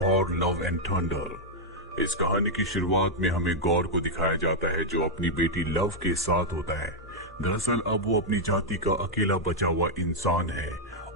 और love and thunder. इस कहानी की शुरुआत में हमें गौर को दिखाया जाता है जो अपनी बेटी लव के साथ होता है। दरअसल अब वो अपनी जाति का अकेला बचा हुआ इंसान है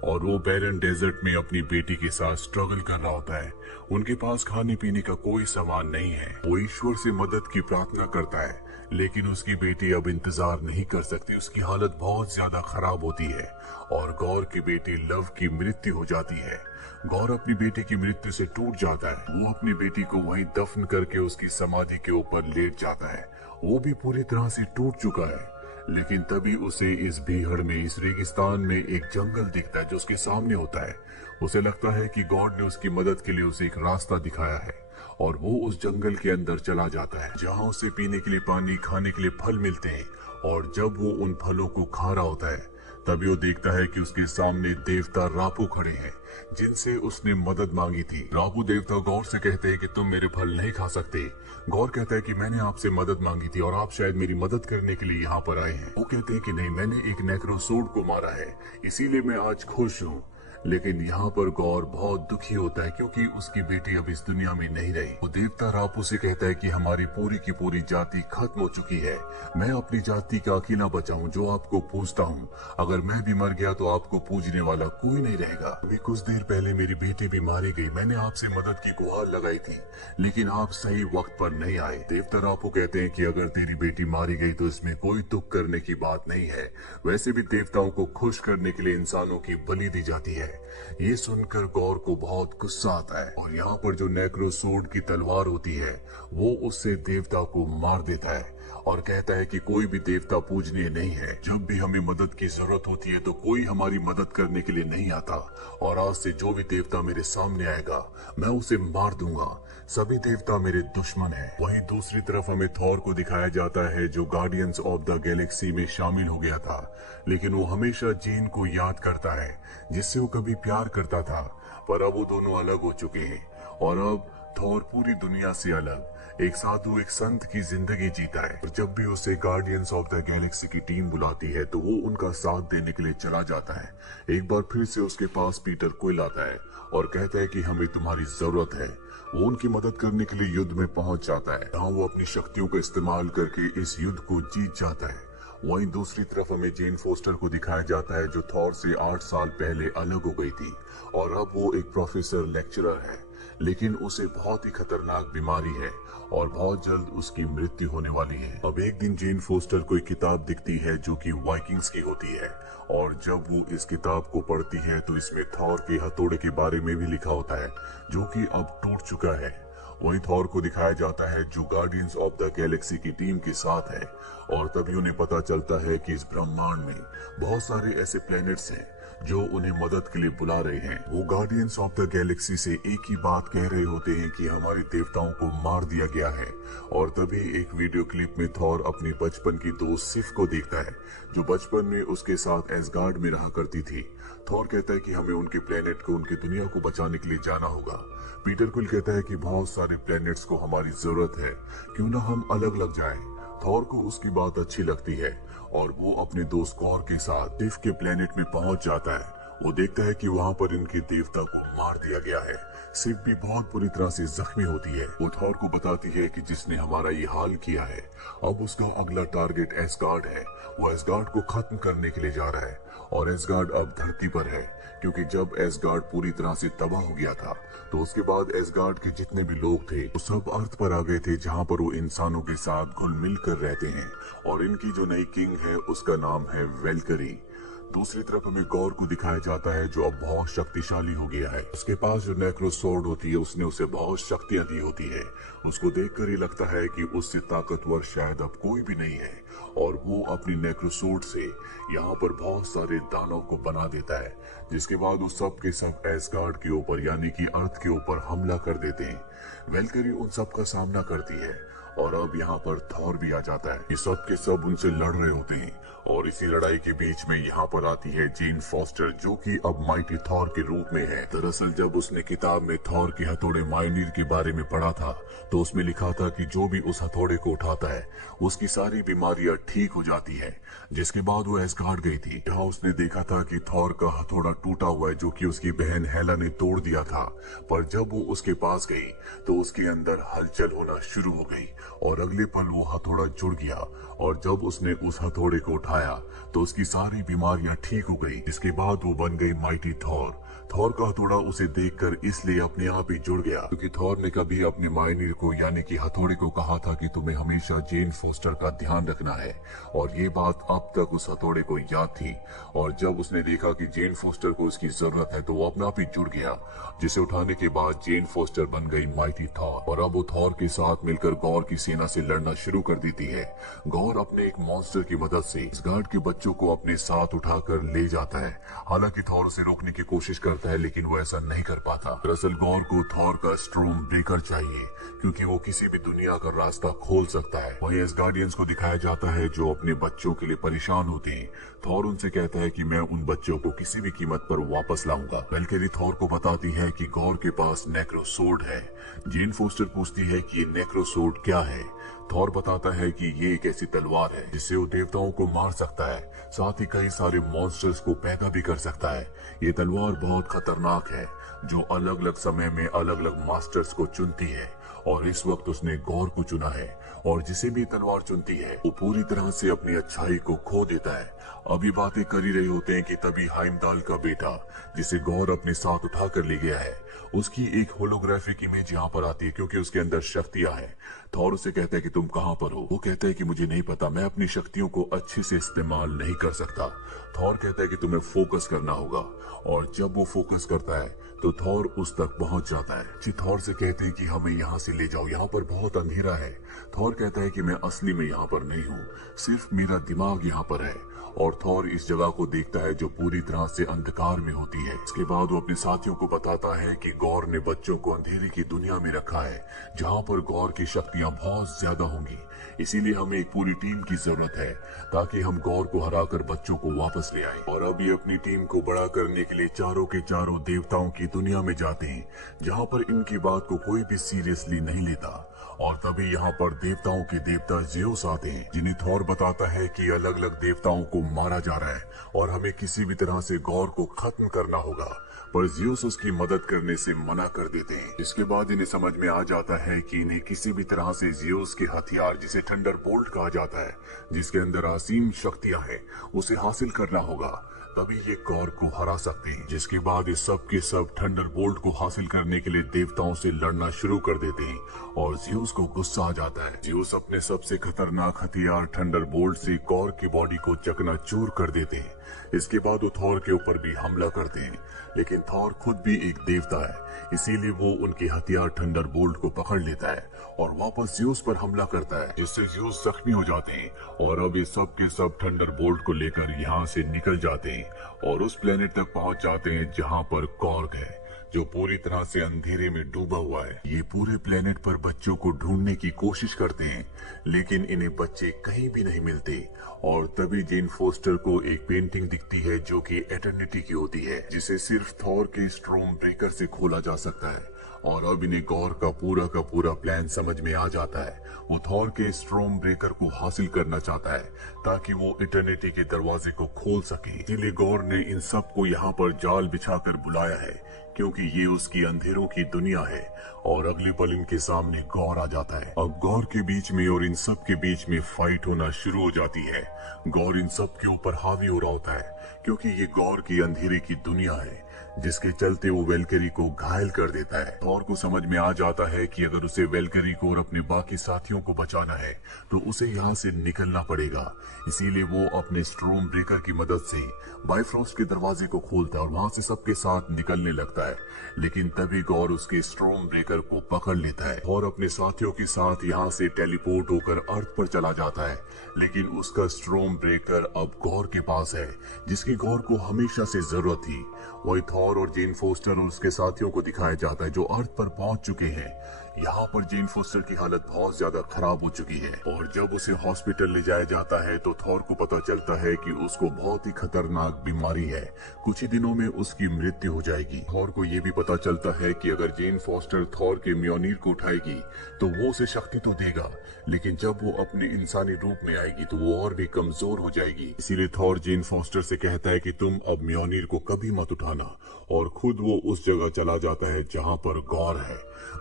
और वो बैरन डेजर्ट में अपनी बेटी के साथ स्ट्रगल कर रहा होता है। उनके पास खाने पीने का कोई सामान नहीं है। वो ईश्वर से मदद की प्रार्थना करता है, लेकिन उसकी बेटी अब इंतजार नहीं कर सकती। उसकी हालत बहुत ज्यादा खराब होती है और गौर की बेटी लव की मृत्यु हो जाती है। गौर अपनी बेटी की मृत्यु से टूट जाता है। वो अपनी बेटी को वहीं दफन करके उसकी समाधि के ऊपर लेट जाता है। वो भी पूरी तरह से टूट चुका है, लेकिन तभी उसे इस भीड़ में, इस रेगिस्तान में एक जंगल दिखता है जो उसके सामने होता है। उसे लगता है कि गॉड ने उसकी मदद के लिए उसे एक रास्ता दिखाया है और वो उस जंगल के अंदर चला जाता है, जहाँ उसे पीने के लिए पानी, खाने के लिए फल मिलते हैं। और जब वो उन फलों को खा रहा होता है, तभी वो देखता है कि उसके सामने देवता रापू खड़े हैं, जिनसे उसने मदद मांगी थी। रापू देवता गौर से कहते हैं कि तुम मेरे फल नहीं खा सकते। गौर कहता है कि मैंने आपसे मदद मांगी थी और आप शायद मेरी मदद करने के लिए यहाँ पर आए हैं। वो कहते हैं कि नहीं, मैंने एक नेक्रोसोड को मारा है, इसीलिए मैं आज खुश हूँ। लेकिन यहाँ पर गौर बहुत दुखी होता है क्योंकि उसकी बेटी अब इस दुनिया में नहीं रही। वो देवता रापू से कहता है कि हमारी पूरी की पूरी जाति खत्म हो चुकी है। मैं अपनी जाति का अकेला बचा हूँ जो आपको पूजता हूँ। अगर मैं भी मर गया तो आपको पूजने वाला कोई नहीं रहेगा। अभी कुछ देर पहले मेरी बेटी भी मारी गई। मैंने आपसे मदद की गुहार लगाई थी, लेकिन आप सही वक्त पर नहीं आए। देवता रापू कहते हैं कि अगर तेरी बेटी मारी गई तो इसमें कोई दुख करने की बात नहीं है। वैसे भी देवताओं को खुश करने के लिए इंसानों की बलि दी जाती है। ये सुनकर गौर को बहुत गुस्सा आता है और यहाँ पर जो नेक्रोसोड की तलवार होती है वो उससे देवता को मार देता है और कहता है कि कोई भी देवता पूजनीय नहीं है। जब भी हमें मदद की जरूरत होती है तो कोई हमारी मदद करने के लिए नहीं आता और आज से जो भी देवता मेरे सामने आएगा मैं उसे मार दूंगा। सभी देवता मेरे दुश्मन हैं। वहीं दूसरी तरफ हमें थॉर को दिखाया जाता है जो गार्डियंस ऑफ द गैलेक्सी में शामिल हो गया था, लेकिन वो हमेशा जीन को याद करता है जिससे वो कभी प्यार करता था। पर अब वो दोनों अलग हो चुके हैं और अब थॉर पूरी दुनिया से अलग एक साधु, एक संत की जिंदगी जीता है। और जब भी उसे गार्डियंस ऑफ द गैलेक्सी की टीम बुलाती है तो वो उनका साथ देने के लिए चला जाता है। एक बार फिर से उसके पास पीटर क्विल आता है और कहता है कि हमें तुम्हारी जरूरत है। वो उनकी मदद करने के लिए युद्ध में पहुंच जाता है, जहाँ वो अपनी शक्तियों का इस्तेमाल करके इस युद्ध को जीत जाता है। वहीं दूसरी तरफ हमें जेन फोस्टर को दिखाया जाता है जो थॉर से 8 साल पहले अलग हो गई थी और अब वो एक प्रोफेसर लेक्चरर है, लेकिन उसे बहुत ही खतरनाक बीमारी है और बहुत जल्द उसकी मृत्यु होने वाली है। अब एक दिन जेन फोस्टर को एक किताब दिखती है जो कि वाइकिंग्स की होती है और जब वो इस किताब को पढ़ती है तो इसमें थॉर के हथौड़े के बारे में भी लिखा होता है जो कि अब टूट चुका है। वहीं थॉर को दिखाया जाता है जो गार्डियंस ऑफ द गैलेक्सी की टीम के साथ है और तभी उन्हें पता चलता है कि इस ब्रह्मांड में बहुत सारे ऐसे प्लैनेट्स हैं जो उन्हें मदद के लिए बुला रहे हैं। वो गार्डियंस ऑफ द गैलेक्सी से एक ही बात कह रहे होते हैं कि हमारे देवताओं को मार दिया गया है और तभी एक वीडियो क्लिप में थॉर अपनी बचपन की दोस्त सिफ को देखता है जो बचपन में उसके साथ एसगार्ड में रहा करती थी। थॉर कहता है कि हमें उनके प्लेनेट को, उनकी दुनिया को बचाने के लिए जाना होगा। पीटर क्विल कहता है कि बहुत सारे प्लैनेट्स को हमारी जरूरत है, क्यों ना हम अलग लग जाएं। थॉर को उसकी बात अच्छी लगती है और वो अपने दोस्त गौर के साथ सिफ के प्लेनेट में पहुंच जाता है। वो देखता है कि वहाँ पर इनके देवता को मार दिया गया है। सिफ भी बहुत बुरी तरह से जख्मी होती है। वो थॉर को बताती है कि जिसने हमारा ये हाल किया है अब उसका अगला टारगेट एसगार्ड है। वो एसगार्ड को खत्म करने के लिए जा रहा है और एसगार्ड अब धरती पर है, क्योंकि जब एसगार्ड पूरी तरह से तबाह हो गया था तो उसके बाद एसगार्ड के जितने भी लोग थे वो सब अर्थ पर आ गए थे, जहाँ पर वो इंसानों के साथ घुल मिल कर रहते हैं और इनकी जो नई किंग है उसका नाम है वेलकरी। दूसरी तरफ हमें गौर को दिखाया जाता है जो अब बहुत शक्तिशाली हो गया है। उसके पास जो नेक्रोसोर्ड होती है उसने उसे बहुत शक्तियां दी होती है। उसको देखकर ही लगता है कि उससे ताकतवर शायद अब कोई भी नहीं है और वो अपनी नेक्रोसोर्ड से यहाँ पर बहुत सारे दानव को बना देता है, जिसके बाद वो सब के सब एसगार्ड के ऊपर यानी कि अर्थ के ऊपर हमला कर देते हैं। वेलकरी उन सब का सामना करती है और अब यहाँ पर थॉर भी आ जाता है। ये सब के सब उनसे लड़ रहे होते हैं और इसी लड़ाई के बीच में यहाँ पर आती है जेन फॉस्टर, जो कि अब माइटी थॉर के रूप में है। दरअसल जब उसने किताब में थॉर के हथौड़े माइनीर के बारे में पढ़ा था तो उसमें लिखा था कि जो भी उस हथौड़े को उठाता है उसकी सारी बीमारियां ठीक हो जाती है। जिसके बाद वो एस्गार्ड गई थी, जहाँ उसने देखा था कि थॉर का हथौड़ा टूटा हुआ है, जो कि उसकी बहन हेला ने तोड़ दिया था। पर जब वो उसके पास गई तो उसके अंदर हलचल होना शुरू हो गई और अगले पल वो हथौड़ा जुड़ गया और जब उसने उस हथौड़े को उठाया तो उसकी सारी बीमारियां ठीक हो गई। इसके बाद वो बन गई माइटी थॉर। थॉर का हथौड़ा उसे देखकर इसलिए अपने आप ही जुड़ गया क्योंकि थॉर ने कभी अपने माइनीर को यानी कि हथौड़े को कहा था कि तुम्हें हमेशा जेन फॉस्टर का ध्यान रखना है, और ये बात अब तक उस हथौड़े को याद थी। और जब उसने देखा कि जेन फॉस्टर को उसकी जरूरत है तो वो अपना आप ही जुड़ गया, जिसे उठाने के बाद जेन फॉस्टर बन गई माइटी थॉर। और अब वो थॉर के साथ मिलकर गौर की सेना से लड़ना शुरू कर देती है। गौर अपने एक मॉन्स्टर की मदद से एस्गार्ड के बच्चों को अपने साथ उठाकर ले जाता है। हालांकि थॉर उसे रोकने की कोशिश करता है लेकिन वो ऐसा नहीं कर पाता। दरअसल गौर को थॉर का स्ट्रोम ब्रेकर चाहिए क्योंकि वो किसी भी दुनिया का रास्ता खोल सकता है। वहीं एस्गार्डियंस को दिखाया जाता है जो अपने बच्चों के लिए परेशान होते हैं। थॉर उनसे कहता है कि मैं उन बच्चों को किसी भी कीमत पर वापस लाऊंगा। वेल्केरी थॉर को बताती है कि गौर के पास नेक्रोसोर्ड है। जेन फोस्टर पूछती है कि ये नेक्रोसोर्ड क्या है। थॉर बताता है कि ये एक ऐसी तलवार है जिससे वो देवताओं को मार सकता है, साथ ही कई सारे मॉन्स्टर्स को पैदा भी कर सकता है। ये तलवार बहुत खतरनाक है जो अलग अलग समय में अलग अलग मास्टर्स को चुनती है, और इस वक्त उसने गौर को चुना है। और जिसे भी तलवार चुनती है वो पूरी तरह से अपनी अच्छाई को खो देता है। अभी बातें कर ही रहे होते हैं कि तभी हाइमदाल का बेटा, जिसे गौर अपने साथ उठा कर ले गया है, उसकी एक होलोग्राफिक इमेज यहाँ पर आती है क्योंकि उसके अंदर शक्तियां हैं। थॉर उसे कहता है कि तुम कहाँ पर हो। वो कहता है कि मुझे नहीं पता, मैं अपनी शक्तियों को अच्छे से इस्तेमाल नहीं कर सकता। थॉर कहता है कि तुम्हें फोकस करना होगा, और जब वो फोकस करता है तो थॉर उस तक पहुंच जाता है। जी थॉर से कहते हैं कि हमें यहाँ से ले जाओ, यहाँ पर बहुत अंधेरा है। थॉर कहता है कि मैं असली में यहाँ पर नहीं हूँ, सिर्फ मेरा दिमाग यहाँ पर है। और थॉर इस जगह को देखता है जो पूरी तरह से अंधकार में होती है। इसके बाद वो अपने साथियों को बताता है कि गौर ने बच्चों को अंधेरे की दुनिया में रखा है जहाँ पर गौर की शक्तियाँ बहुत ज्यादा होंगी। इसीलिए हमें एक पूरी टीम की जरूरत है ताकि हम गौर को हराकर बच्चों को वापस ले आए। और अभी अपनी टीम को बड़ा करने के लिए चारों के चारों देवताओं की दुनिया में जाते हैं जहाँ पर इनकी बात को कोई भी सीरियसली नहीं लेता। और तभी यहाँ पर देवताओं के देवता ज़्यूस आते हैं, जिन्हें थॉर बताता है कि अलग अलग देवताओं को मारा जा रहा है और हमें किसी भी तरह से गौर को खत्म करना होगा। पर ज़्यूस उसकी मदद करने से मना कर देते हैं। इसके बाद इन्हें समझ में आ जाता है कि इन्हें किसी भी तरह से ज़्यूस के हथियार, जिसे थंडरबोल्ट कहा जाता है, जिसके अंदर असीम शक्तियां हैं, उसे हासिल करना होगा, तभी ये गौर को हरा सकते हैं। जिसके बाद ये सब के सब थंडरबोल्ट को हासिल करने के लिए देवताओं से लड़ना शुरू कर देते हैं और ज़्यूस को गुस्सा आ जाता है। ज़्यूस अपने सबसे खतरनाक हथियार थंडरबोल्ट से गौर की बॉडी को चकनाचूर कर देते हैं। इसके बाद वो थॉर के ऊपर भी हमला करते हैं, लेकिन थॉर खुद भी एक देवता है, इसीलिए वो उनके हथियार थंडरबोल्ट को पकड़ लेता है और वापस ज़्यूस पर हमला करता है, जिससे ज़्यूस जख्मी हो जाते हैं। और अब ये सब के सब थंडरबोल्ट को लेकर यहाँ से निकल जाते हैं और उस प्लेनेट तक पहुंच जाते हैं जहाँ पर कॉर्ग है, जो पूरी तरह से अंधेरे में डूबा हुआ है। ये पूरे प्लेनेट पर बच्चों को ढूंढने की कोशिश करते हैं, लेकिन इन्हें बच्चे कहीं भी नहीं मिलते। और तभी जेन फोस्टर को एक पेंटिंग दिखती है जो कि एटर्निटी की होती है, जिसे सिर्फ थॉर के स्ट्रोम ब्रेकर से खोला जा सकता है। और अब इन्हें गौर का पूरा प्लान समझ में आ जाता है। वो थॉर के स्ट्रोम ब्रेकर को हासिल करना चाहता है ताकि वो इटर्निटी के दरवाजे को खोल सके। इसीलिए गौर ने इन सब को यहाँ पर जाल बिछाकर बुलाया है, क्योंकि ये उसकी अंधेरों की दुनिया है। और अगले पल इनके सामने गौर आ जाता है। अब गौर के बीच में और इन सब के बीच में फाइट होना शुरू हो जाती है। गौर इन सब के ऊपर हावी हो रहा होता है, क्योंकि ये गौर की अंधेरे की दुनिया है, जिसके चलते वो वेल्करी को घायल कर देता है। थॉर को समझ में आ जाता है कि अगर उसे वेल्करी को और अपने बाकी साथियों को बचाना है तो उसे यहाँ से निकलना पड़ेगा। इसीलिए वो अपने स्ट्रोम ब्रेकर की मदद से बाइफ्रॉस्ट के दरवाजे को खोलता है और वहाँ से सबके साथ निकलने लगता है। लेकिन तभी गौर उसके स्ट्रोम ब्रेकर को पकड़ लेता है और अपने साथियों के साथ यहाँ से टेलीपोर्ट होकर अर्थ पर चला जाता है। लेकिन उसका स्ट्रोम ब्रेकर अब गौर के पास है, जिसकी गौर को हमेशा से जरूरत थी। वही थॉर और जेन फोस्टर और उसके साथियों को दिखाया जाता है जो अर्थ पर पहुंच चुके हैं। यहाँ पर जेन फोस्टर की हालत बहुत ज्यादा खराब हो चुकी है और जब उसे हॉस्पिटल ले जाया जाता है तो थॉर को पता चलता है कि उसको बहुत ही खतरनाक बीमारी है, कुछ ही दिनों में उसकी मृत्यु हो जाएगी। थॉर को ये भी पता चलता है कि अगर जेन फोस्टर थॉर के म्योनीर को उठाएगी तो वो उसे शक्ति तो देगा, लेकिन जब वो अपने इंसानी रूप में आएगी तो वो और भी कमजोर हो जाएगी। इसीलिए थॉर जेन फोस्टर से कहता है कि तुम अब म्योनीर को कभी मत उठाना, और खुद वो उस जगह चला जाता है जहाँ पर गॉर है।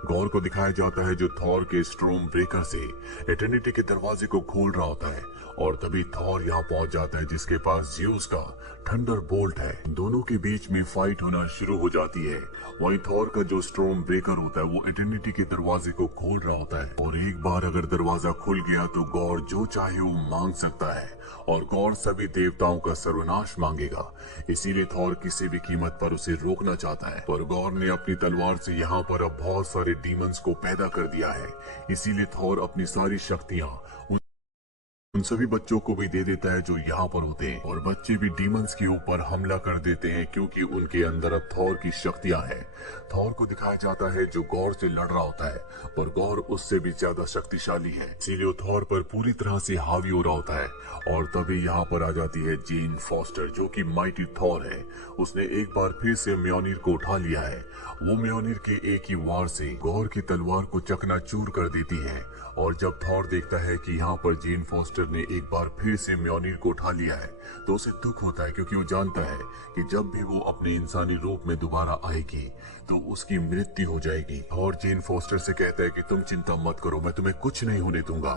गॉर को दिखाया जाता है जो थॉर के स्ट्रोम ब्रेकर से एटर्निटी के दरवाजे को खोल रहा होता है, और तभी थॉर यहाँ पहुंच जाता है जिसके पास ज़्यूस का थंडर बोल्ट है। दोनों के बीच में फाइट होना शुरू हो जाती है। वहीं थॉर का जो स्ट्रोम ब्रेकर होता है वो एटर्निटी के दरवाजे को खोल रहा होता है, और एक बार अगर दरवाजा खुल गया तो गॉर जो चाहे वो मांग सकता है, और गॉर सभी देवताओं का सर्वनाश मांगेगा। इसीलिए थॉर किसी भी कीमत पर उसे रोकना चाहता है, पर गॉर ने अपनी तलवार से यहाँ पर अब बहुत सारे डीमंस को पैदा कर दिया है। इसीलिए थॉर अपनी सारी शक्तियाँ उन सभी बच्चों को भी दे देता है जो यहाँ पर होते हैं, और बच्चे भी डीमंस के ऊपर हमला कर देते हैं क्योंकि उनके अंदर अब थॉर की शक्तियां हैं। थॉर को दिखाया जाता है जो गॉर से लड़ रहा होता है, पर गॉर उससे भी ज्यादा शक्तिशाली है, इसीलिए वो थॉर पर पूरी तरह से हावी हो रहा होता है। और तभी यहाँ पर आ जाती है जेन फोस्टर जो कि माइटी थॉर है। उसने एक बार फिर से म्योनीर को उठा लिया है। वो म्योनीर के एक ही वार से गॉर की तलवार को चकनाचूर कर देती है, और जब थॉर देखता है कि यहाँ पर जेन फोस्टर ने एक बार फिर से म्योनीर को उठा लिया है तो उसे दुख होता है, क्योंकि वो जानता है कि जब भी वो अपने इंसानी रूप में दोबारा आएगी तो उसकी मृत्यु हो जाएगी। और जेन फोस्टर से कहता है कि तुम चिंता मत करो, मैं तुम्हें कुछ नहीं होने दूंगा।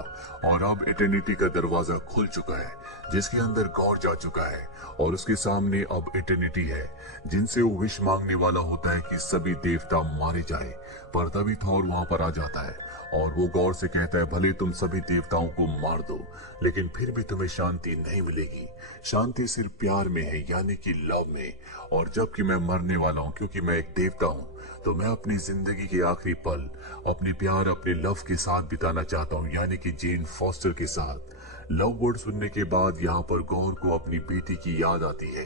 और अब एटर्निटी का दरवाजा खुल चुका है जिसके अंदर गॉर जा चुका है, और उसके सामने अब एटर्निटी है जिनसे वो विश मांगने वाला होता है कि सभी देवता मारे जाए। पर तभी थॉर वहां पर आ जाता है और वो गॉर से कहता है भले तुम सभी देवताओं को मार दो, लेकिन फिर भी तुम्हें शांति नहीं मिलेगी। शांति सिर्फ प्यार में है, यानी कि लव में। और जबकि मैं मरने वाला हूँ क्योंकि मैं एक देवता हूँ, तो मैं अपनी जिंदगी के आखिरी पल अपने प्यार अपने लव के साथ बिताना चाहता हूँ, यानी कि जेन फोस्टर के साथ। लव वर्ड सुनने के बाद यहाँ पर गौर को अपनी बेटी की याद आती है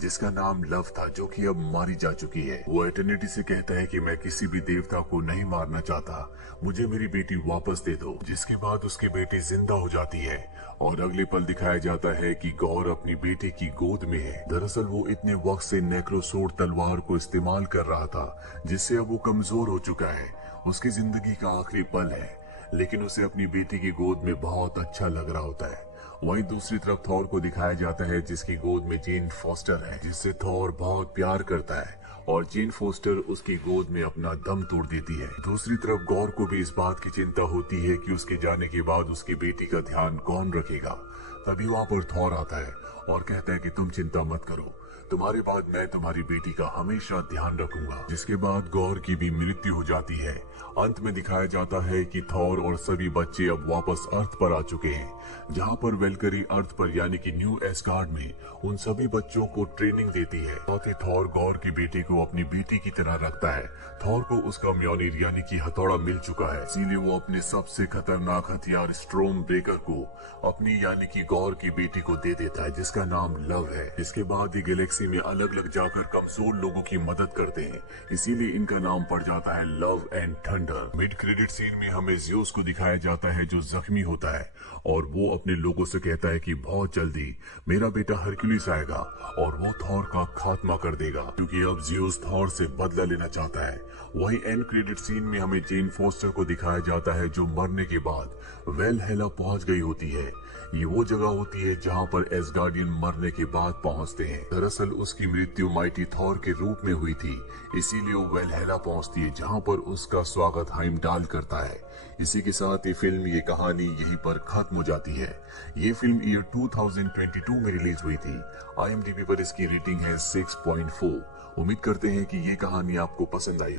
जिसका नाम लव था, जो कि अब मारी जा चुकी है। वो एटर्निटी से कहता है कि मैं किसी भी देवता को नहीं मारना चाहता, मुझे मेरी बेटी वापस दे दो। जिसके बाद उसकी बेटी जिंदा हो जाती है और अगले पल दिखाया जाता है कि गौर अपनी बेटी की गोद में है। दरअसल वो इतने वक्त से नेक्रोसोर्ड तलवार को इस्तेमाल कर रहा था जिससे अब वो कमजोर हो चुका है। उसकी जिंदगी का आखिरी पल है, लेकिन उसे अपनी बेटी की गोद में बहुत अच्छा लग रहा होता है। वहीं दूसरी तरफ थॉर को दिखाया जाता है जिसकी गोद में जेन फोस्टर है, जिससे थॉर बहुत प्यार करता है और जेन फोस्टर उसकी गोद में अपना दम तोड़ देती है। दूसरी तरफ गौर को भी इस बात की चिंता होती है कि उसके जाने के बाद उसकी बेटी का ध्यान कौन रखेगा। तभी वहां पर थॉर आता है और कहता है कि तुम चिंता मत करो, तुम्हारे बाद मैं तुम्हारी बेटी का हमेशा ध्यान रखूंगा। जिसके बाद गौर की भी मृत्यु हो जाती है। अंत में दिखाया जाता है कि थॉर और सभी बच्चे अब वापस अर्थ पर आ चुके हैं, जहां पर वेलकरी अर्थ पर यानी कि न्यू एस्गार्ड में उन सभी बच्चों को ट्रेनिंग देती है। साथ ही थॉर गौर की बेटी को अपनी बेटी की तरह रखता है। थॉर को उसका म्योनीर यानी कि हथौड़ा मिल चुका है, इसीलिए वो अपने सबसे खतरनाक हथियार स्ट्रोम ब्रेकर को अपनी यानी कि गौर की बेटी को दे देता है, जिसका नाम लव है। इसके बाद ये गैलेक्सी में अलग अलग जाकर कमजोर लोगों की मदद करते हैं, इसीलिए इनका नाम पड़ जाता है love and thunder. Mid credit scene में हमें ज़्यूस को दिखाया जाता है जो जख्मी होता है और वो अपने लोगों से कहता है कि बहुत जल्दी मेरा बेटा हरक्यूलिस आएगा और वो थॉर का खात्मा कर देगा, क्योंकि अब ज़्यूस थॉर से बदला लेना चाहता है। वहीं एंड क्रेडिट सीन में हमें जेन फोस्टर को दिखाया जाता है जो मरने के बाद वेलहेला पहुंच गई होती है। ये वो जगह होती है जहां पर एसगार्डियन मरने के बाद पहुंचते हैं। दरअसल उसकी मृत्यु माइटी थॉर के रूप में हुई थी, इसीलिए वो वेलहेला पहुंचती है जहां पर उसका स्वागत हाइमडाल करता है। इसी के साथ ये फिल्म, ये कहानी यहीं पर खत्म हो जाती है। ये फिल्म ईयर 2022 में रिलीज हुई थी। IMDb पर इसकी रेटिंग है 6.4। उम्मीद करते हैं कि ये कहानी आपको पसंद आई।